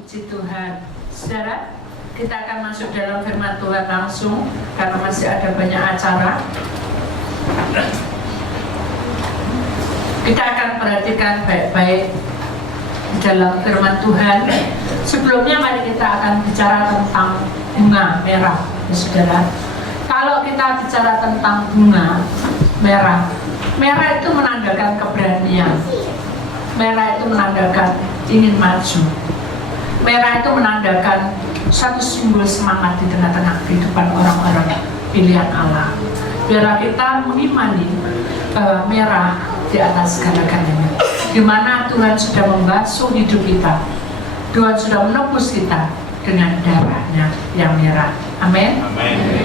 Puji Tuhan. Saudara, kita akan masuk dalam firman Tuhan langsung karena masih ada banyak acara. Kita akan perhatikan baik-baik dalam firman Tuhan. Sebelumnya mari kita akan bicara tentang bunga merah, ya, saudara. Kalau kita bicara tentang bunga merah, merah itu menandakan keberanian. Merah itu menandakan ingin maju. Merah itu menandakan satu simbol semangat di tengah-tengah kehidupan orang-orang pilihan Allah. Biarlah kita mengimani bahwa merah di atas segala-galanya. Di mana Tuhan sudah membasuh hidup kita, Tuhan sudah menebus kita dengan darahnya yang merah. Amin.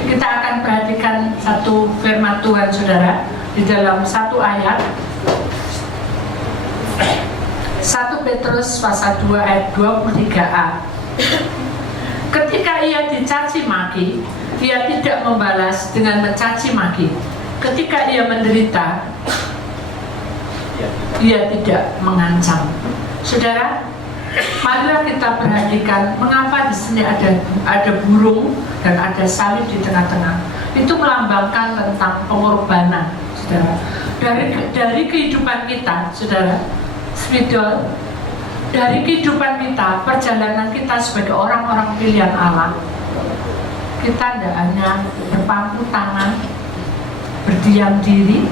Kita akan perhatikan satu firman Tuhan, saudara, di dalam satu ayat. 1 Petrus pasal 2 ayat 23a. Ketika ia dicaci maki, ia tidak membalas dengan mencaci maki. Ketika ia menderita, ia tidak mengancam. Saudara, marilah kita perhatikan mengapa di sini ada burung dan ada salib di tengah-tengah. Itu melambangkan tentang pengorbanan, saudara. Dari kehidupan kita, saudara, spiritual, dari kehidupan kita, perjalanan kita sebagai orang-orang pilihan Allah, kita tidak hanya berpangku tangan, berdiam diri,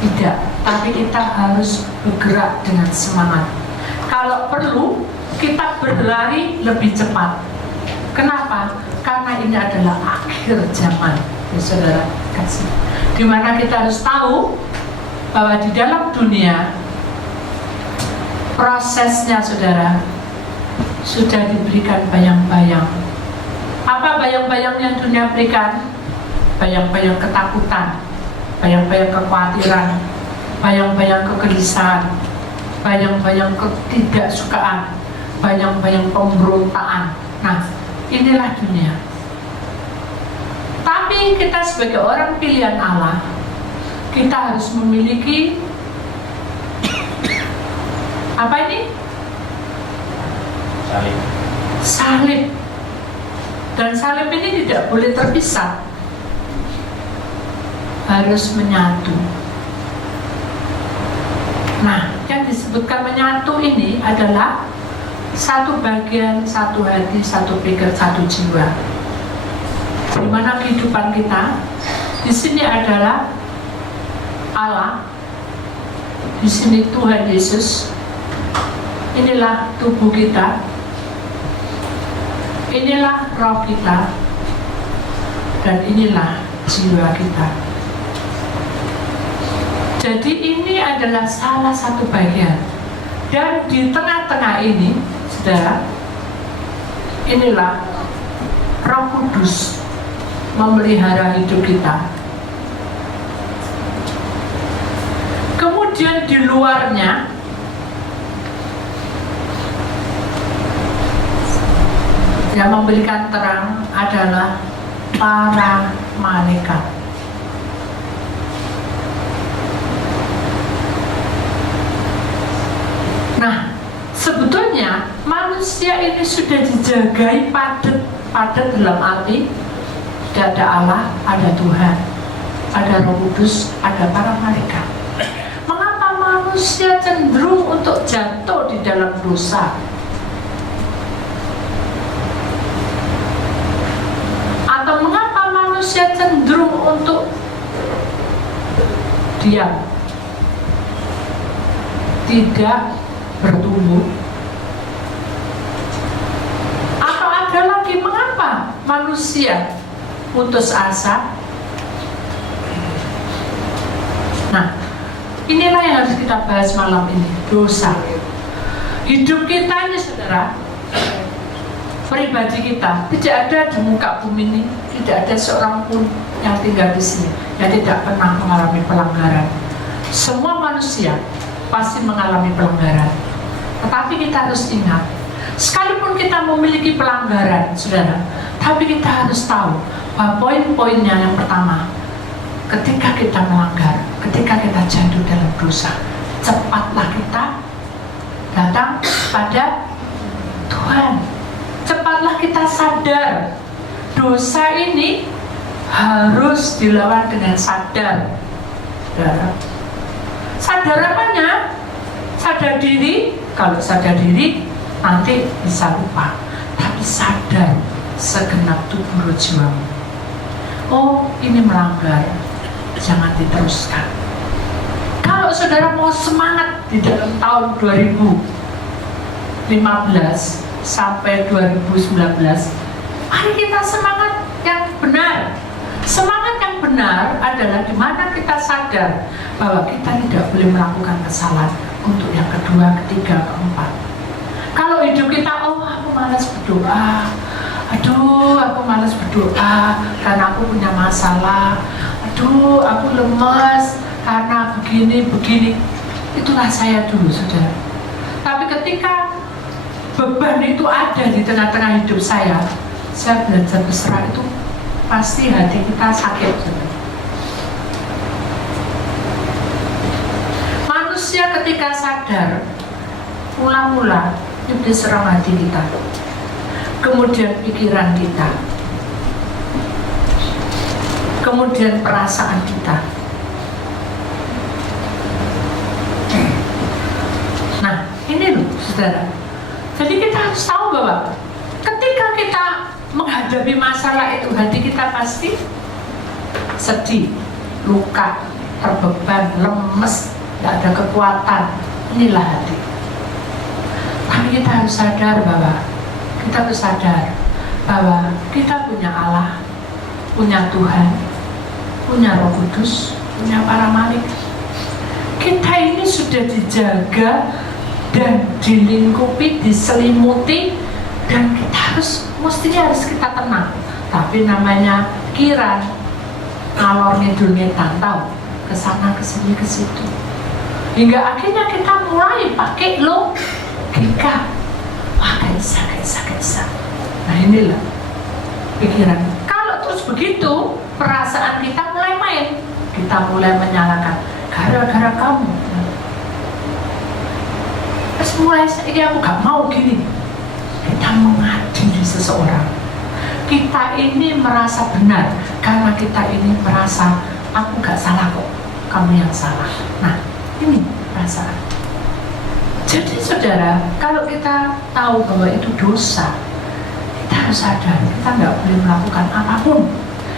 tidak, tapi kita harus bergerak dengan semangat. Kalau perlu, kita berlari lebih cepat. Kenapa? Karena ini adalah akhir zaman, ya, saudara kasih. Dimana kita harus tahu bahwa di dalam dunia prosesnya, saudara, sudah diberikan bayang-bayang. Apa bayang-bayang yang dunia berikan? Bayang-bayang ketakutan, bayang-bayang kekhawatiran, bayang-bayang kegelisahan, bayang-bayang ketidaksukaan, bayang-bayang pemberontakan. Nah, inilah dunia. Tapi kita sebagai orang pilihan Allah, kita harus memiliki apa ini? Salib. Dan salib ini tidak boleh terpisah, harus menyatu. Nah, yang disebutkan menyatu ini adalah satu bagian, satu hati, satu pikir, satu jiwa. Di mana kehidupan kita di sini adalah Allah, di sini Tuhan Yesus. Inilah tubuh kita, inilah roh kita, dan inilah jiwa kita. Jadi ini adalah salah satu bagian. Dan di tengah-tengah ini, saudara, inilah Roh Kudus memelihara hidup kita. Kemudian di luarnya yang memberikan terang adalah para malaikat. Nah, sebetulnya manusia ini sudah dijagai padat dalam arti tidak ada Allah, ada Tuhan, ada Roh Kudus, ada para malaikat. Mengapa manusia cenderung untuk jatuh di dalam dosa? Atau mengapa manusia cenderung untuk diam, tidak bertumbuh? Atau ada lagi, mengapa manusia putus asa? Nah, inilah yang harus kita bahas malam ini, dosa. Hidup kita ini, saudara, pribadi kita, tidak ada di muka bumi ini, tidak ada seorang pun yang tinggal di sini yang tidak pernah mengalami pelanggaran. Semua manusia pasti mengalami pelanggaran. Tetapi kita harus ingat, sekalipun kita memiliki pelanggaran, saudara, tapi kita harus tahu bahwa poin-poinnya yang pertama, ketika kita melanggar, ketika kita jatuh dalam dosa, cepatlah kita datang pada Tuhan, cepatlah kita sadar. Dosa ini harus dilawan dengan sadar. Sadar apanya? Sadar diri. Kalau sadar diri nanti bisa lupa, tapi sadar segenap tubuh jiwamu. Oh, ini melanggar, jangan diteruskan. Kalau saudara mau semangat di dalam tahun 2015 sampai 2019, mari kita semangat yang benar. Semangat yang benar adalah di mana kita sadar bahwa kita tidak boleh melakukan kesalahan untuk yang kedua, ketiga, keempat. Kalau hidup kita, oh aku malas berdoa, aduh aku malas berdoa karena aku punya masalah, aduh aku lemas karena begini, itulah saya dulu, saudara. Tapi ketika beban itu ada di tengah-tengah hidup saya belajar berserah, itu pasti hati kita sakit, saudara. Manusia ketika sadar, mula-mula iblis serang hati kita, kemudian pikiran kita, kemudian perasaan kita. Nah, ini loh, saudara. Jadi kita harus tahu bahwa ketika kita menghadapi masalah itu, hati kita pasti sedih, luka, terbeban, lemes, tidak ada kekuatan. Inilah hati. Tapi kita harus sadar bahwa kita punya Allah, punya Tuhan, punya Roh Kudus, punya para malaikat. Kita ini sudah dijaga dan dilingkupi, diselimuti, dan kita mestinya harus kita tenang. Tapi namanya pikiran ngalor ngidul ngetan, tahu, kesana kesini ke situ, hingga akhirnya kita mulai pakai logika. Wah, gak bisa. Nah, inilah pikiran. Kalau terus begitu, perasaan kita mulai main. Kita mulai menyalahkan, gara-gara kamu. Terus mulai aku gak mau gini. Kita mengadili seseorang. Kita ini merasa benar karena kita ini merasa aku gak salah kok, kamu yang salah. Nah, ini perasaan. Jadi saudara, kalau kita tahu bahwa itu dosa, kita harus sadar kita nggak boleh melakukan apapun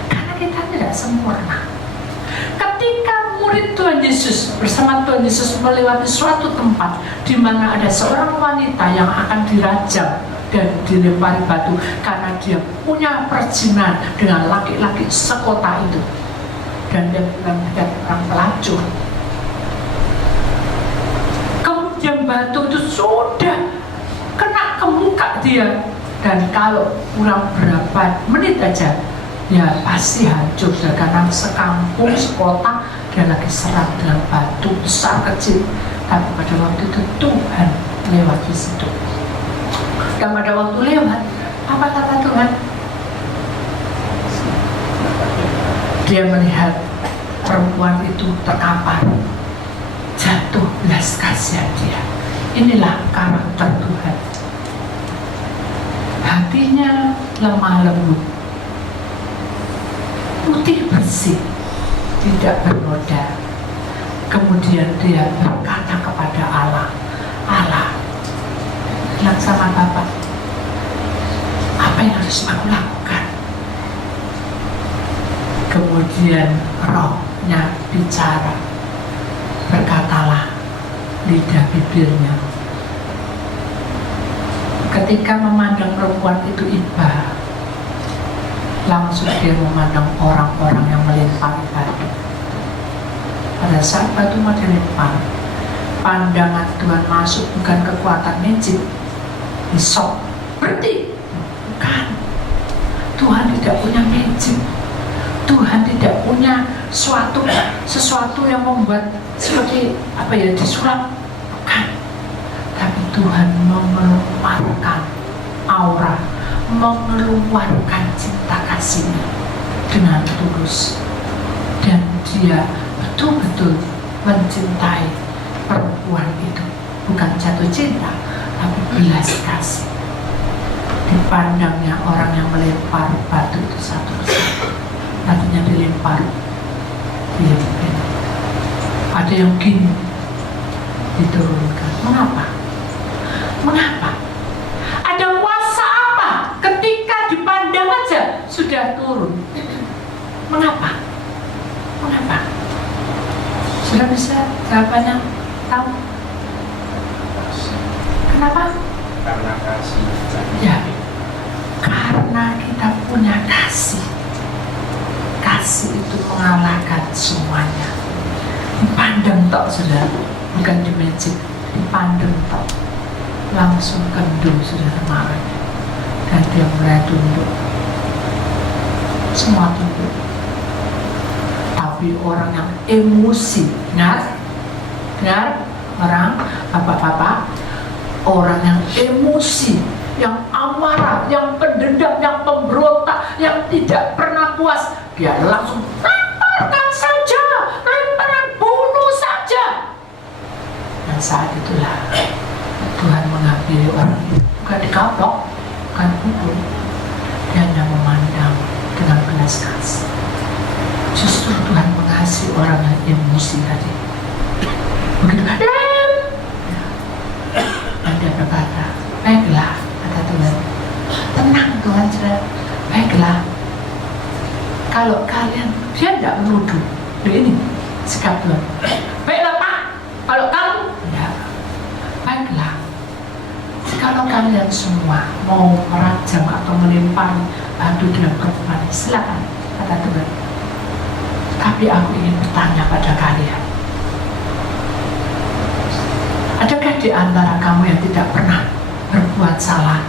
karena kita tidak sempurna. Ketika murid Tuhan Yesus bersama Tuhan Yesus melewati suatu tempat di mana ada seorang wanita yang akan dirajam dan dilempari batu karena dia punya perjinan dengan laki-laki sekota itu, dan dia bukan orang pelacur. Kemudian batu itu sudah kena ke muka dia, dan kalau kurang berapa menit aja ya pasti hancur, karena sekampung sekota dia lagi serang dengan batu besar kecil. Tapi pada waktu itu Tuhan lewat di situ. Dan pada waktu lewat, apa kata Tuhan? Dia melihat perempuan itu terkapar, jatuh belas kasihan dia. Inilah karakter Tuhan. Hatinya lemah lembut, putih bersih, tidak bernoda. Kemudian dia berkata kepada Allah, bilang sama Bapak, apa yang harus aku lakukan? Kemudian rohnya bicara, berkatalah lidah bibirnya. Ketika memandang perempuan itu iba, langsung dia memandang orang-orang yang melempari batu. Pada saat batu mau dilempar, pandangan Tuhan masuk bukan kekuatan magic, hisop, berhenti. Bukan. Tuhan tidak punya magic. Tuhan tidak punya sesuatu yang membuat seperti disulap. Bukan. Tapi Tuhan mengeluarkan aura, mengeluarkan cinta kasihnya dengan tulus, dan dia betul-betul mencintai perempuan itu, bukan jatuh cinta, tapi belas kasih. dipandangnya orang yang melempar batu itu satu persatu. Batunya dilempar, dilepaskan. Ada yang gini, diturunkan. Mengapa? Mengapa? Ada kuasa apa ketika dipandang aja sudah turun? Mengapa? Mengapa? Sudah bisa jawabannya tahu? Kenapa? Karena kasih. Ya, karena kita punya kasih. Kasih itu mengalahkan semuanya. Dipandang tok sudah, bukan di magic. Dipandang tok, langsung kendung sudah kemarin. Dan dia mulai tunduk. Semua tunduk. Tapi orang yang emosi, benar? Orang, bapak-bapak, orang yang emosi, yang amarah, yang pendendam, yang pemberontak, yang tidak pernah puas, dia langsung lemparkan saja, lemparan bunuh saja. Dan saat itulah Tuhan menghampiri orang itu, bukan dikapok, bukan pukul, dia hanya memandang dengan belas kasih. Justru Tuhan mengasihi orang yang emosi tadi. Begitu, dan dia berkata, baiklah, kata Tuhan, tenang Tuhan, sudah, baiklah. Kalau kalian, dia tidak menuduh, ini sikap Tuhan. Baiklah Pak, kalau kamu, tidak, baiklah. Kalau kalian semua mau merajam atau melempar batu dengan perempuan, silakan, kata Tuhan. Tapi aku ingin bertanya pada kalian, adakah di antara kamu yang tidak pernah berbuat salah?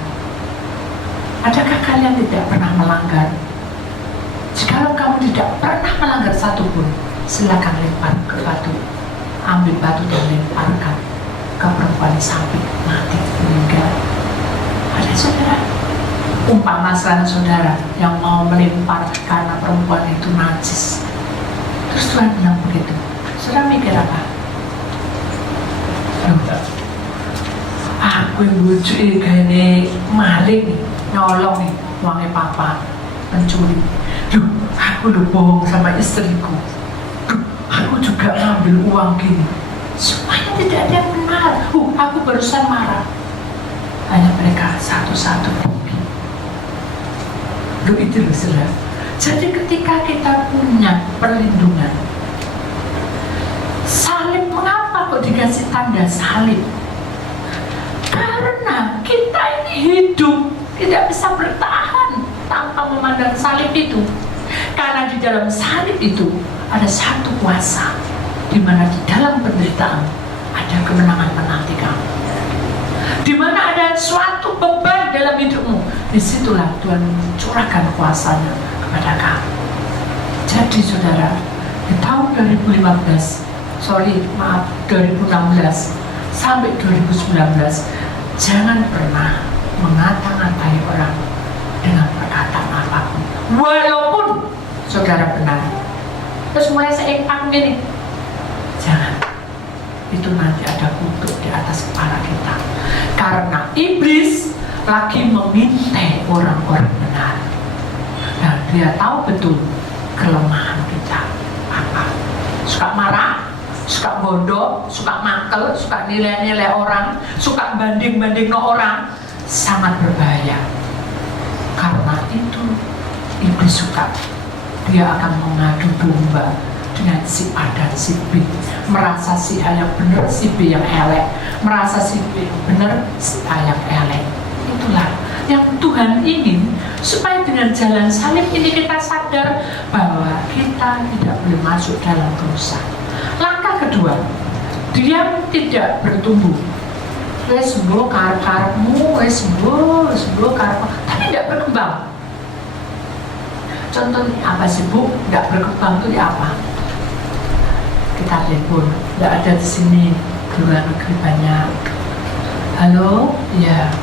Adakah kalian tidak pernah melanggar? Jikalau kamu tidak pernah melanggar satupun, silakan lempar ke batu. Ambil batu dan lemparkan ke perempuan sampai mati, meninggal. Ada saudara, umpama saudara yang mau melempar karena perempuan itu najis. Terus Tuhan bilang begitu. Saudara mikir apa? Aku yang bujuk gini maling, nyolong nih uangnya papa, pencuri. Aku udah bohong sama istriku. Aku juga ngambil uang gini. Semuanya tidak ada yang benar. Aku barusan marah. Hanya mereka satu-satu pergi. Itu loh saudara. Jadi ketika kita punya perlindungan, salib, mengapa kok dikasih tanda salib? Karena kita ini hidup tidak bisa bertahan tanpa memandang salib itu. Karena di dalam salib itu ada satu kuasa, di mana di dalam penderitaan ada kemenangan menanti kamu. Di mana ada suatu beban dalam hidupmu, disitulah Tuhan mencurahkan kuasanya kepada kamu. Jadi saudara, di tahun 2016 sampai 2019, jangan pernah mengata-ngatai orang dengan perkataan apapun, walaupun saudara benar. Terus mulai seimbang gini, jangan. Itu nanti ada kutuk di atas kepala kita, karena iblis lagi memintai orang-orang benar. Dan dia tahu betul kelemahan kita apa. Suka marah, suka bodoh, suka mangkel, suka nilai-nilai orang, suka banding-banding orang, sangat berbahaya. Karena itu iblis suka, dia akan mengadu domba dengan si A dan si B, merasa si A yang benar, si B yang elek, merasa si B yang benar, si A yang elek. Itulah yang Tuhan ingin, supaya dengan jalan salib ini kita sadar bahwa kita tidak boleh masuk dalam dosa. Langkah kedua, diam, tidak bertumbuh. Wes sembuh karepmu, wes sembuh karepmu, tapi tidak berkembang. Contohnya apa sih Bu? Tidak berkembang itu apa? Kita telepon, tidak ada di sini, di luar negeri banyak. Halo, ya,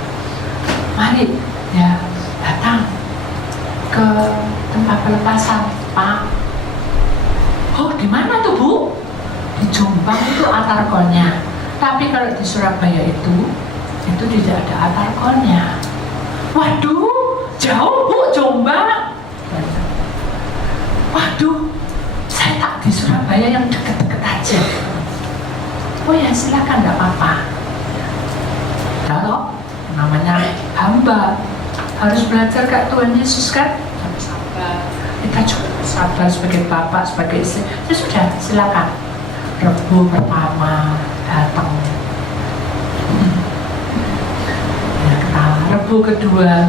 mari, ya, datang ke tempat pelepasan, Pak. Oh, di mana tuh Bu? Di Jombang itu Atarkonnya. Tapi kalau di Surabaya itu tidak ada Atarkonnya. Waduh, jauh Bu, Jombang. Waduh, saya tak di Surabaya yang deket-deket aja. Oh ya silakan, nggak apa-apa. Kalau namanya hamba harus belajar kayak Tuhan Yesus kan, sabar. Kita juga sabar sebagai bapak, sebagai istri. Ya sudah, silakan. Rebu pertama datang. Ya, Rebu kedua,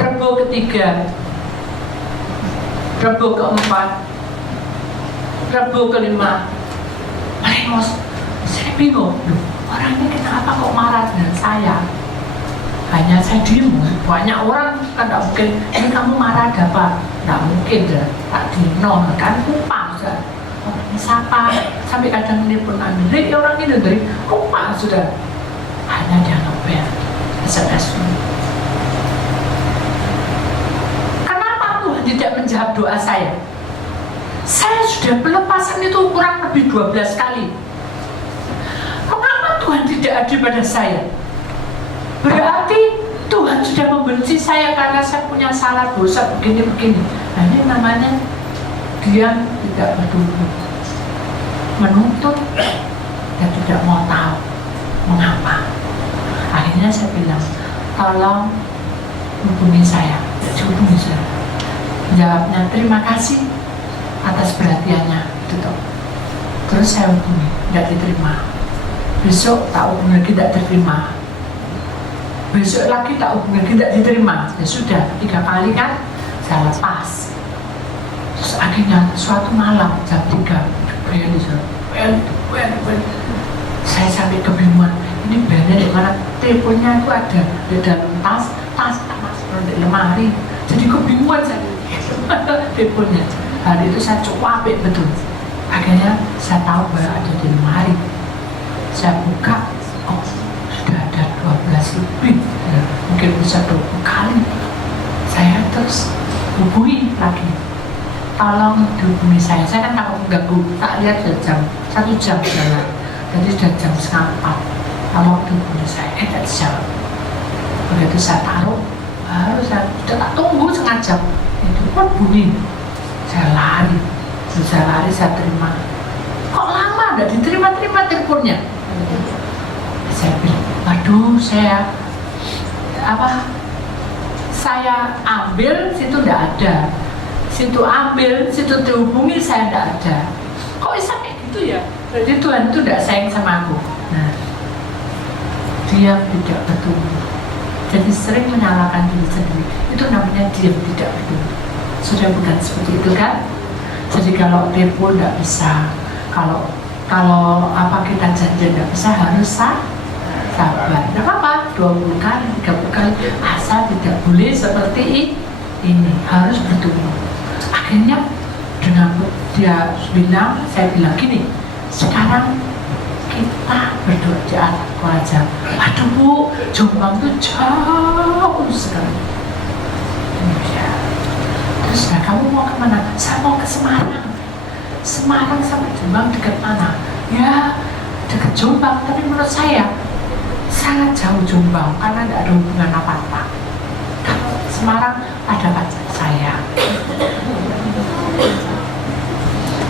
Rebu ketiga, Rebu keempat, Rebu kelima. Mas, saya bingung. Orang ini kenapa kok marah dengan saya? Hanya saya diem. Banyak orang kan tidak mungkin. Ini kamu marah ada apa? Tidak mungkin deh. Tak dino kan lupa sudah. Orang ini siapa? Sampai kadang ini pun ambil. Orang ini dari lupa sudah. Hanya dia ngebel SMS. Kenapa Tuhan tidak menjawab doa saya? Saya sudah pelepasan itu kurang lebih 12 kali. Mengapa Tuhan tidak adil pada saya? Berarti Tuhan sudah membenci saya karena saya punya salah dosa begini-begini. Nah ini namanya dia tidak peduli, menuntut dan tidak mau tahu mengapa. Akhirnya saya bilang, tolong hubungi saya. Hubungi saya. Jawabnya, terima kasih atas perhatiannya. Gitu. Terus saya hubungi, tidak diterima. Besok tak hubungi lagi, tidak diterima. Besok lagi tak hubungi lagi, tidak diterima. Ya sudah, 3 kali kan saya lepas. Terus akhirnya suatu malam jam 3 saya sampai kebingungan. Ini bandnya di mana? Teleponnya itu ada di dalam tas di lemari. Jadi kebingungan saya. Teleponnya. Hari itu saya coba betul. Akhirnya saya tahu bahwa ada di lemari. Saya buka, oh sudah ada 12 lebih. Ya, mungkin bisa 20 kali. Saya terus hubungi lagi. Tolong dihubungi saya kan takut mengganggu. Tak lihat sudah jam 1 jam jalan. Jadi sudah jam 3:30. Tolong dihubungi saya. Tak dijawab. Begitu saya taruh, baru saya sudah tak tunggu setengah jam. Itu pun bunyi. Saya lari, saya terima. Kok lama tidak diterima teleponnya? Saya bilang, waduh saya ambil situ tidak ada, situ ambil situ dihubungi saya tidak ada. Kok bisa kayak gitu ya? Jadi Tuhan itu tidak sayang sama aku. Nah, dia tidak peduli. Jadi sering menyalahkan diri sendiri. Itu namanya diam tidak peduli. Sudah bukan seperti itu kan? Jadi kalau telepon tidak bisa, kalau kita janji tidak bisa, harus sabar. Tidak apa-apa, 20 kali, 30 kali, asal tidak boleh seperti ini, harus bertemu. Akhirnya dengan dia bilang, saya bilang gini, sekarang kita berdoa di atas wajah. Aduh Bu, Jombang itu jauh sekali. Terus nah, kamu mau kemana? Saya mau ke Semarang. Semarang sampai Jombang dekat mana? Ya dekat Jombang, tapi menurut saya sangat jauh Jombang karena tidak ada hubungan apa-apa. Kalau Semarang ada pacar saya.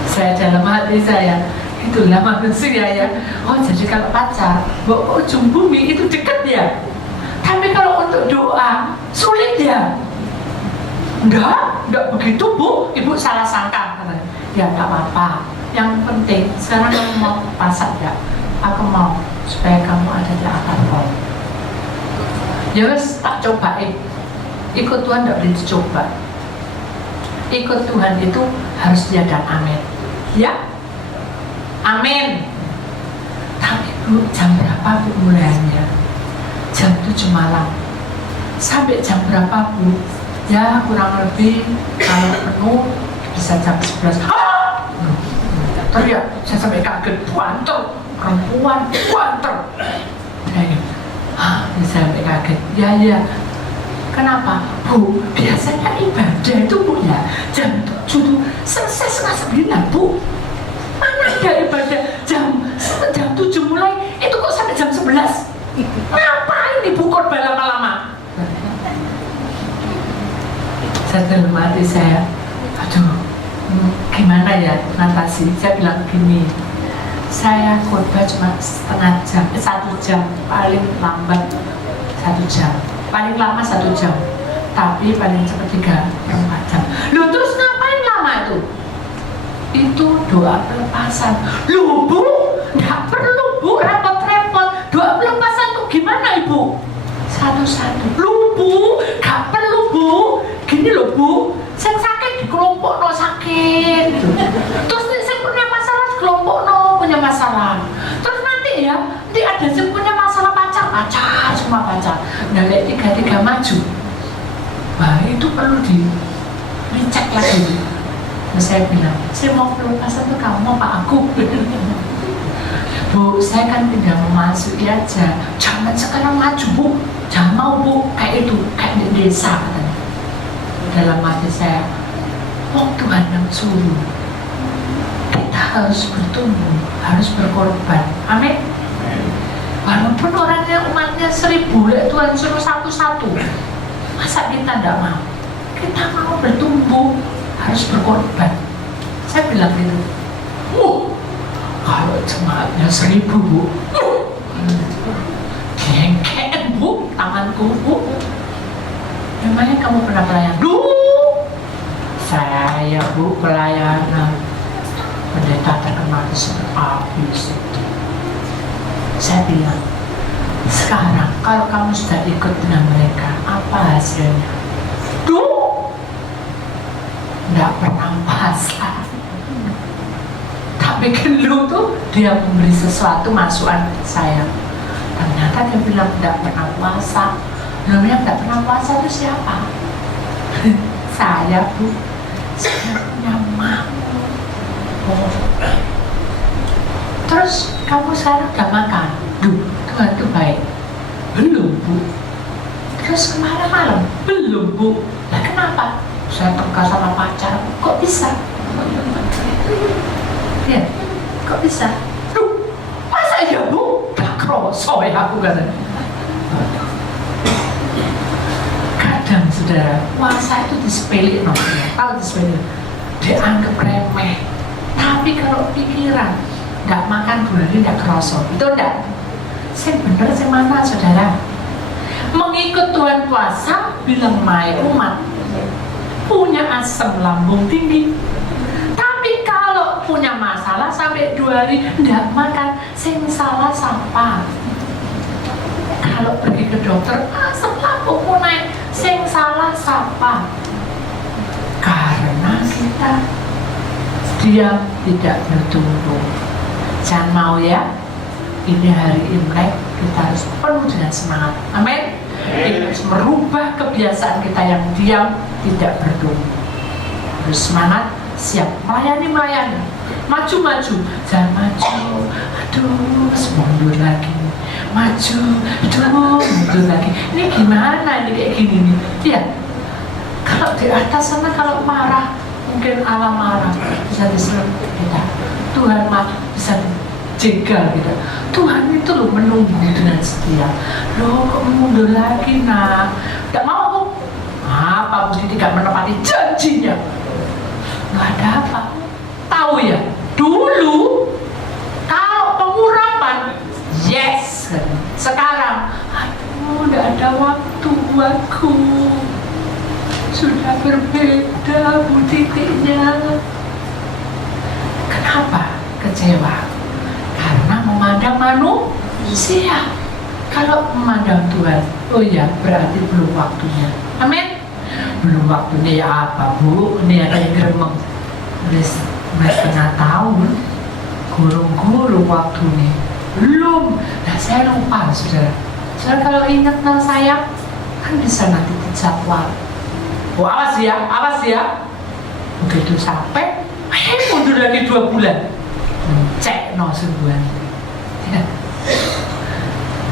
Saya dalam hati saya, itulah manusia ya. Oh jadi kalau pacar, ujung bumi itu dekat ya. Tapi kalau untuk doa sulit ya. Enggak begitu Bu, Ibu salah sangka. Ya enggak apa-apa. Yang penting sekarang kamu mau pasak ya. Aku mau supaya kamu ada di atas kau. Ya wes tak cobain. Ikut Tuhan enggak boleh dicoba. Ikut Tuhan itu harus dia dan amin. Ya, amin. Tapi Bu, jam berapa Bu mulainya? Jam 7 malam. Sampai jam berapa Bu? Ya kurang lebih kalau penuh bisa jam 11. Teriak, saya sampai kaget, banter, perempuan, banter. Saya sampai kaget, ya. Kenapa? Bu, biasanya ibadah itu Bu ya jam 7 selesai 8:30 Bu. Mana ada ibadah jam 7 mulai, itu kok sampai jam 11? Ngapain Ibu korban lama-lama? hati saya, aduh, gimana ya Natasi? Saya bilang gini, saya khotbah cuma setengah jam, 1 jam, paling lambat 1 jam, paling lama 1 jam, tapi paling cepat 3-4 jam. Loh terus ngapain lama itu? Itu doa pelepasan. Loh Bu, nggak perlu Bu repot-repot. Doa pelepasan tuh gimana Ibu? Satu-satu. Loh Bu, nggak perlu Bu. Gini loh Bu, saya sakit di kelompok no sakit. Terus saya punya masalah di kelompok no punya masalah. Terus nanti ya, nanti ada yang punya masalah pacar semua pacar. Nah, lihat 3-3 maju. Wah itu perlu dicek lagi. Nah, saya bilang, saya mau pelepasan tuh kamu mau Pak aku. Bu, saya kan tinggal memasuki aja. Jangan sekarang maju Bu, jangan mau Bu, kayak itu, kayak di desa katanya. Dalam hati saya, Tuhan yang suruh. Kita harus bertumbuh, harus berkorban. Amin. Walaupun orangnya umatnya 1000, Tuhan suruh satu-satu. Masa kita tidak mau? Kita mau bertumbuh, harus berkorban. Saya bilang gitu. Kalau jemaatnya 1000 Bu, gengken Bu, tanganku Bu. Memangnya kamu pernah pelayan? Saya Bu pelayanan pendeta terkenal habis itu. Saya bilang, sekarang kalau kamu sudah ikut dengan mereka, apa hasilnya? Nggak pernah pasrah. Tapi dulu tuh dia memberi sesuatu masukan saya. Ternyata dia bilang nggak pernah puasa. Namanya nggak pernah puasa itu siapa? Saya Bu. Saya punya mama. Terus kamu sekarang udah makan? Tuhan tuh baik. Belum Bu. Terus kemarin malam? Belum Bu. Lah kenapa? Saya tengkar sama pacar, kok bisa? Ya, kok bisa? Masa iya Bu? Gak kroso ya aku katanya. Kadang saudara, puasa itu disepele no. Kalau disepele, dianggap remeh. Tapi kalau pikiran, gak makan bulan ini gak kroso, itu enggak. Saya bener sih mana saudara? Mengikut Tuhan puasa, bilang mai umat punya asam lambung tinggi. Tapi kalau punya masalah sampai 2 hari tidak makan, sing salah siapa? Kalau pergi ke dokter, asam lambungmu naik, sing salah siapa? Karena kita diam tidak bertumbuh. Jangan mau ya, ini hari Imlek kita harus penuh dengan semangat. Amin. Kita harus merubah kebiasaan kita yang diam tidak bertumbuh. Harus semangat, siap melayani, maju, jangan maju, aduh mundur lagi, maju, aduh mundur lagi. Ini gimana ini kayak gini nih? Ya, kalau di atas sana kalau marah, mungkin Allah marah bisa diserang kita. Tuhan bisa jegal kita. Tuhan itu loh menunggu dengan setia. Loh kok mundur lagi nak? Tidak mau. Apa mesti tidak menepati janjinya? Nggak ada apa. Tahu ya, dulu kalau pengurapan yes, sekarang aduh nggak ada waktu buatku, sudah berbeda Bu titiknya. Kenapa kecewa? Karena memandang manusia. Kalau memandang Tuhan, oh ya berarti belum waktunya. Amin. Belum waktunya ya apa Bu? Ini ada yang gremeng. Mas setengah tahun, guru waktunya belum. Nah saya lupa saudara. Saudara kalau ingat nama saya, kan bisa nanti dijadwal. Oh awas ya. Begitu sampai, mundur lagi 2 bulan. Cek no sebulan. Ya.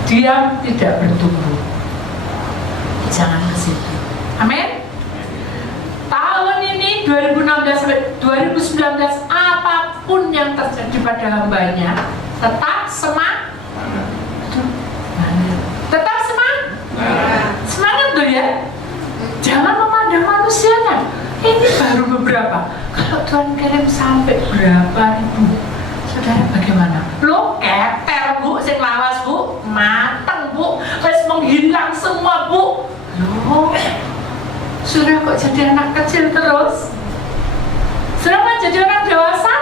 Diam tidak bertumbuh. Jangan ke situ. Amin. Tahun ini 2016 sampai 2019 apapun yang terjadi pada hambanya tetap semangat. Tetap semangat. Semangat tuh ya. Jangan memandang manusianya. Ini baru beberapa. Kalau Tuhan kirim sampai berapa ribu, saudara bagaimana? Lo keter bu, sing lawas bu, mateng bu, wes menghilang semua bu. Loh, sudah kok jadi anak kecil terus? Sudah mau jadi orang dewasa?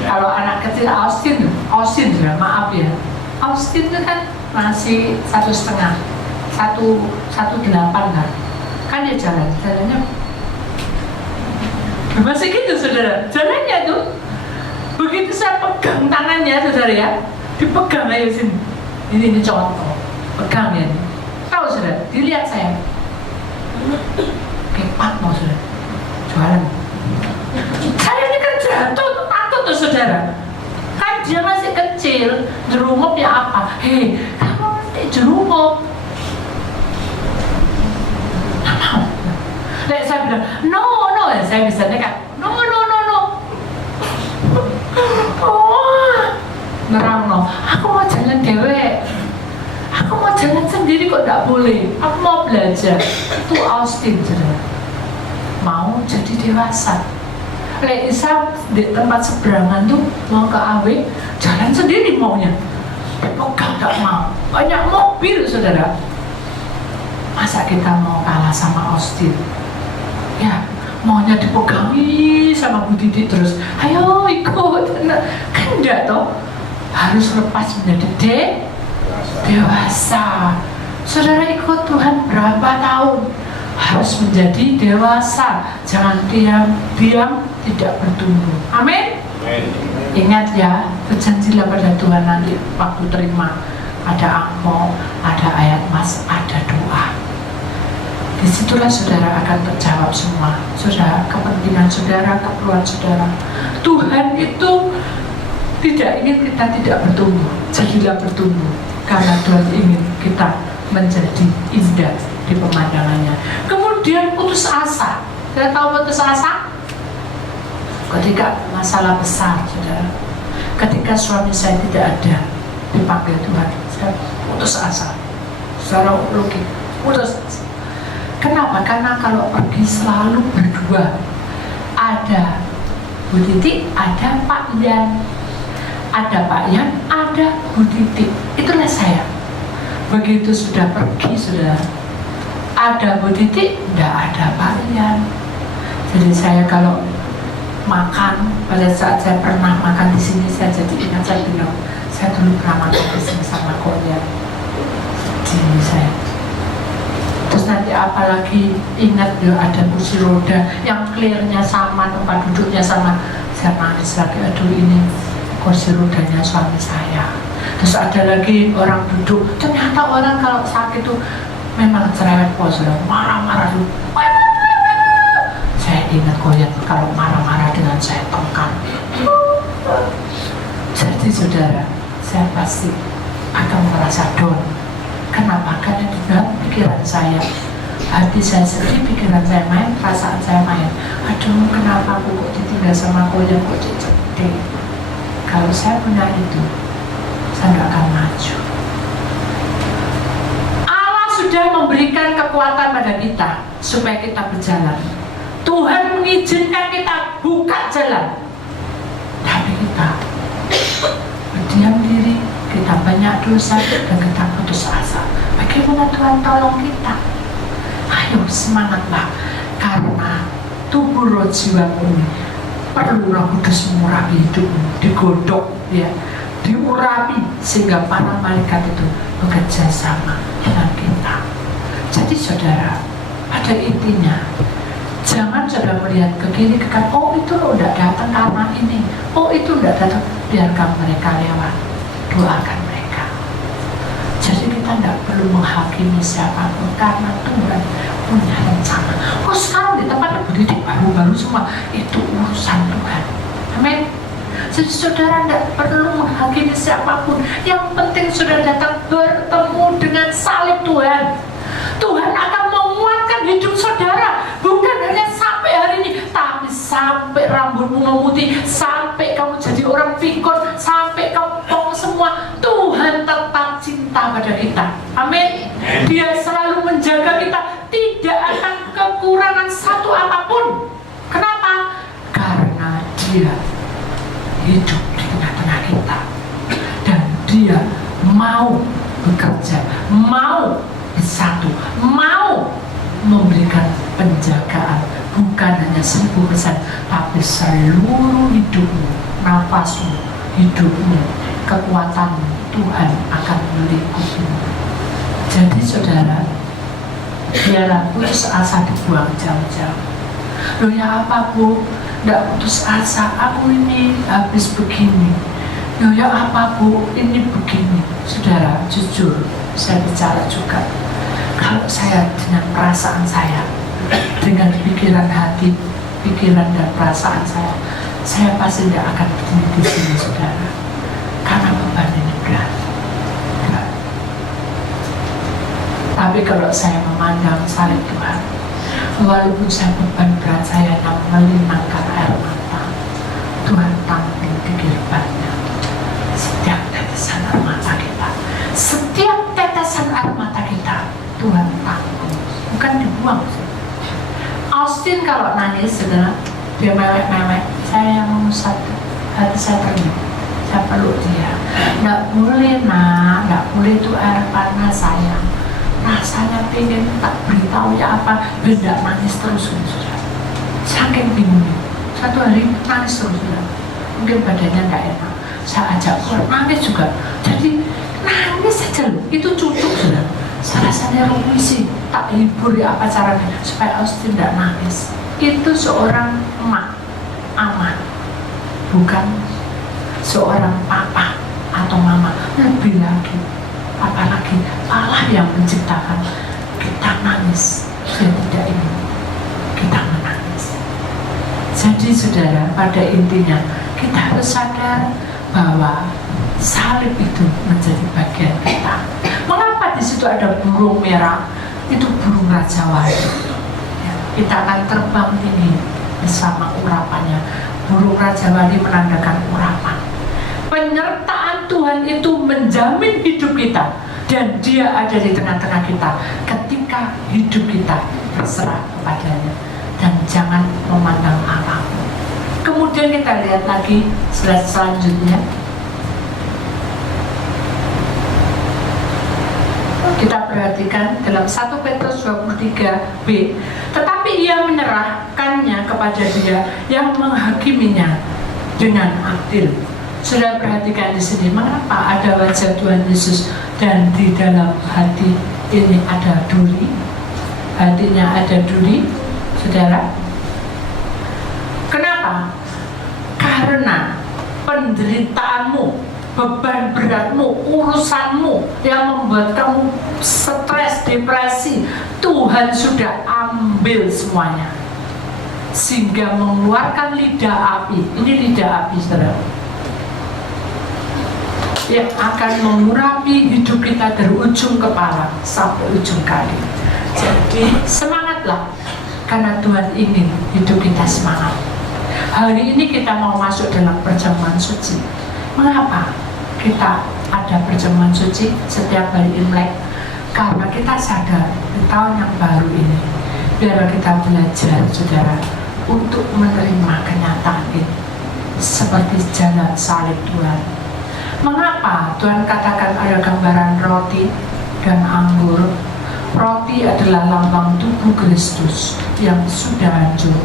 Kalau anak kecil Austin sudah, maaf ya, Austin itu kan masih 1,5, 1,8 kan dia jalannya masih gitu saudara, jalannya tuh begitu saya pegang tangannya saudara ya, dipegang aja sini, ini contoh, pegang ya, tahu saudara, dilihat saya, kepat mau saudara, jualan, saya ini kan jatuh, takut tuh saudara, kan dia masih kecil, jerumup ya apa, hei, kamu nanti jerumup, nggak mau. Lalu saya bilang, no, saya bisa nekat, no. Oh, nerang no, aku mau jalan dewe, aku mau jalan sendiri kok tidak boleh, aku mau belajar. Itu Austin saudara, mau jadi dewasa. Lalu Isa di tempat seberangan tuh mau ke AW, jalan sendiri maunya, pegang tidak mau, banyak mobil saudara. Masa kita mau kalah sama Austin? Ya, maunya dipegangi sama Bu Didi terus, ayo ikut, kan enggak toh, harus lepas menjadi dewasa. Saudara ikut Tuhan berapa tahun, harus menjadi dewasa, jangan diam tidak bertumbuh. Amin. Ingat ya, berjanjilah pada Tuhan nanti waktu terima, ada angpau, ada ayat mas, ada doa. Disitulah saudara akan terjawab semua. Saudara, kepentingan saudara, keperluan saudara. Tuhan itu tidak ingin kita tidak bertumbuh. Jadilah bertumbuh, karena Tuhan ingin kita menjadi indah di pemandangannya. Kemudian putus asa. Kita tahu putus asa? Ketika masalah besar, saudara. Ketika suami saya tidak ada, dipanggil Tuhan, saya putus asa. Secara logik, putus asa. Kenapa? Karena kalau pergi selalu berdua. Ada Bu Titi, ada Pak Yan. Ada Pak Yan, ada Bu Titi. Itulah saya. Begitu sudah pergi, sudah ada Bu Titi, tidak ada Pak Yan. Jadi saya kalau makan, pada saat saya pernah makan di sini, saya jadi ingat, saya bilang, saya dulu pernah makan di sini sama Konya. Jadi saya. Terus nanti apalagi ingat ya, ada kursi roda yang clearnya sama, tempat duduknya sama. Saya nangis lagi, aduh ini kursi rodanya suami saya. Terus ada lagi orang duduk, ternyata orang kalau sakit tuh memang cerewet, sudah marah-marah tuh. Saya ingat Koyat kalau marah-marah dengan saya tongkat. Jadi saudara, saya pasti akan merasa down. Kenapa? Karena di dalam pikiran saya, hati saya sedih, pikiran saya main, perasaan saya main. Aduh, kenapa aku kok ditinggal sama Koyat, kok sedih. Kalau saya punya itu, saya tidak akan maju. Allah sudah memberikan kekuatan pada kita supaya kita berjalan. Tuhan mengizinkan kita buka jalan, tapi kita berdiam diri, kita banyak dosa dan kita putus asa. Bagaimana Tuhan tolong kita? Ayo semangatlah, karena tubuh roh jiwamu ini perlu Roh Kudus mengurapi hidupmu, digodok ya, diurapi sehingga para malaikat itu bekerja sama dengan kita. Jadi saudara, pada intinya jangan saudara melihat ke kiri ke kanan, oh itu lo udah datang karena ini, oh itu udah datang, biarkan mereka lewat, doakan mereka. Jadi kita tidak perlu menghakimi siapapun, karena Tuhan punya rencana. Oh sekarang di tempat didik baru-baru semua, itu urusan Tuhan. Amin. Jadi saudara tidak perlu menghakimi siapapun, yang penting saudara datang bertemu dengan salib Tuhan. Tuhan akan menguatkan hidup saudara, bukan hanya sampai hari ini, tapi sampai rambutmu memutih, sampai kamu jadi orang pikun, sampai kamu pong semua. Tuhan tetap cinta pada kita. Amin. Dia selalu menjaga kita, tidak akan kekurangan satu apapun. Kenapa? Karena Dia hidup di tengah-tengah kita, dan Dia mau bekerja, mau bersatu, mau memberikan penjagaan, bukan hanya 1000%, tapi seluruh hidupmu, nafasmu, hidupmu, kekuatan Tuhan akan melingkupimu. Jadi saudara, biarlah putus asa dibuang jauh-jauh. Loh ya apa Bu, tidak putus asa, aku ini habis begini. Loh ya apa Bu, ini begini. Saudara, jujur saya bicara juga, kalau saya dengan perasaan saya, dengan pikiran hati, pikiran dan perasaan saya pasti tidak akan begini di sini saudara, karena beban ini berat. Tapi kalau saya memandang salib Tuhan, walaupun saya beban berat, saya melinangkan air mata, Tuhan tampung di kirbatnya setiap tetesan air mata kita, setiap tetesan air mata kita Tuhan tampung, bukan dibuang. Austin kalau nangis, saudara, dia mewek-mewek, saya yang mengusap hati saya ternyuh, saya peluk dia. Nggak boleh nak, nggak boleh itu air panas sayang. Rasanya pengen tak beritahu ya apa, benda nangis terus, saudara. Saking bingungnya, satu hari nangis terus, saudara. Mungkin badannya nggak enak, saya ajak keluar nangis juga. Jadi nangis saja loh, itu cukup, saudara. Rasanya rumisi, tak hibur ya apa caranya supaya Austin tidak nangis. Itu seorang emak, aman, bukan seorang papa atau mama. Lebih lagi, apalagi Allah yang menciptakan kita nangis. Dia tidak ingin kita menangis. Jadi saudara, pada intinya kita harus sadar bahwa salib itu menjadi bagian kita. Mengapa di situ ada burung merah? Itu burung Raja Wali. Ya, kita akan terbang tinggi bersama urapannya. Burung Raja Wali menandakan urapan. Penyertaan Tuhan itu menjamin hidup kita, dan Dia ada di tengah-tengah kita ketika hidup kita berserah kepadanya. Dan jangan memandang apapun. Kemudian kita lihat lagi slide selanjutnya. Kita perhatikan dalam 1 Petrus 23b, tetapi ia menyerahkannya kepada Dia yang menghakiminya dengan adil. Sudah perhatikan di sini, mengapa ada wajah Tuhan Yesus dan di dalam hati ini ada duri, hatinya ada duri, saudara. Kenapa? Karena penderitaanmu, beban beratmu, urusanmu yang membuat kamu stres, depresi, Tuhan sudah ambil semuanya, sehingga mengeluarkan lidah api. Ini lidah api, saudara, yang akan mengurapi hidup kita dari ujung kepala sampai ujung kaki. Jadi semangatlah, karena Tuhan ingin hidup kita semangat. Hari ini kita mau masuk dalam perjamuan suci. Mengapa kita ada perjamuan suci setiap hari Imlek? Karena kita sadar di tahun yang baru ini, biar kita belajar, saudara, untuk menerima kenyataan ini seperti jalan salib Tuhan. Mengapa Tuhan katakan ada gambaran roti dan anggur? Roti adalah lambang tubuh Kristus yang sudah hancur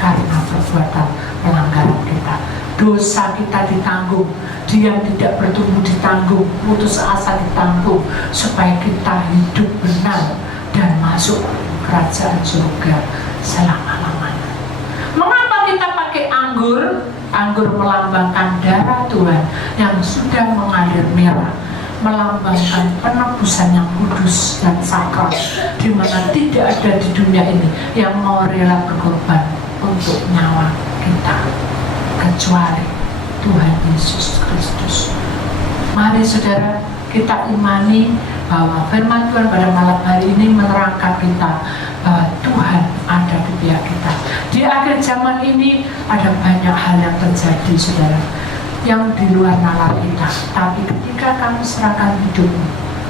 karena perbuatan pelanggaran kita. Dosa kita ditanggung, diam tidak bertumbuh ditanggung, putus asa ditanggung, supaya kita hidup benar dan masuk kerajaan surga selama-lamanya. Mengapa kita pakai anggur? Anggur melambangkan darah Tuhan yang sudah mengalir merah, melambangkan penebusan yang kudus dan sakral, di mana tidak ada di dunia ini yang mau rela berkorban untuk nyawa kita kecuali Tuhan Yesus Kristus. Mari saudara, kita imani bahwa firman Tuhan pada malam hari ini menerangkan kita bahwa Tuhan ada di pihak kita. Di akhir zaman ini ada banyak hal yang terjadi, saudara, yang di luar nalar kita. Tapi ketika kamu serahkan hidupmu,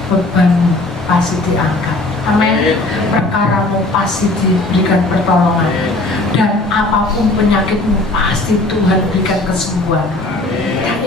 bebanmu pasti diangkat. Amin. Perkaramu pasti diberikan pertolongan, dan apapun penyakitmu pasti Tuhan berikan kesembuhan. Dan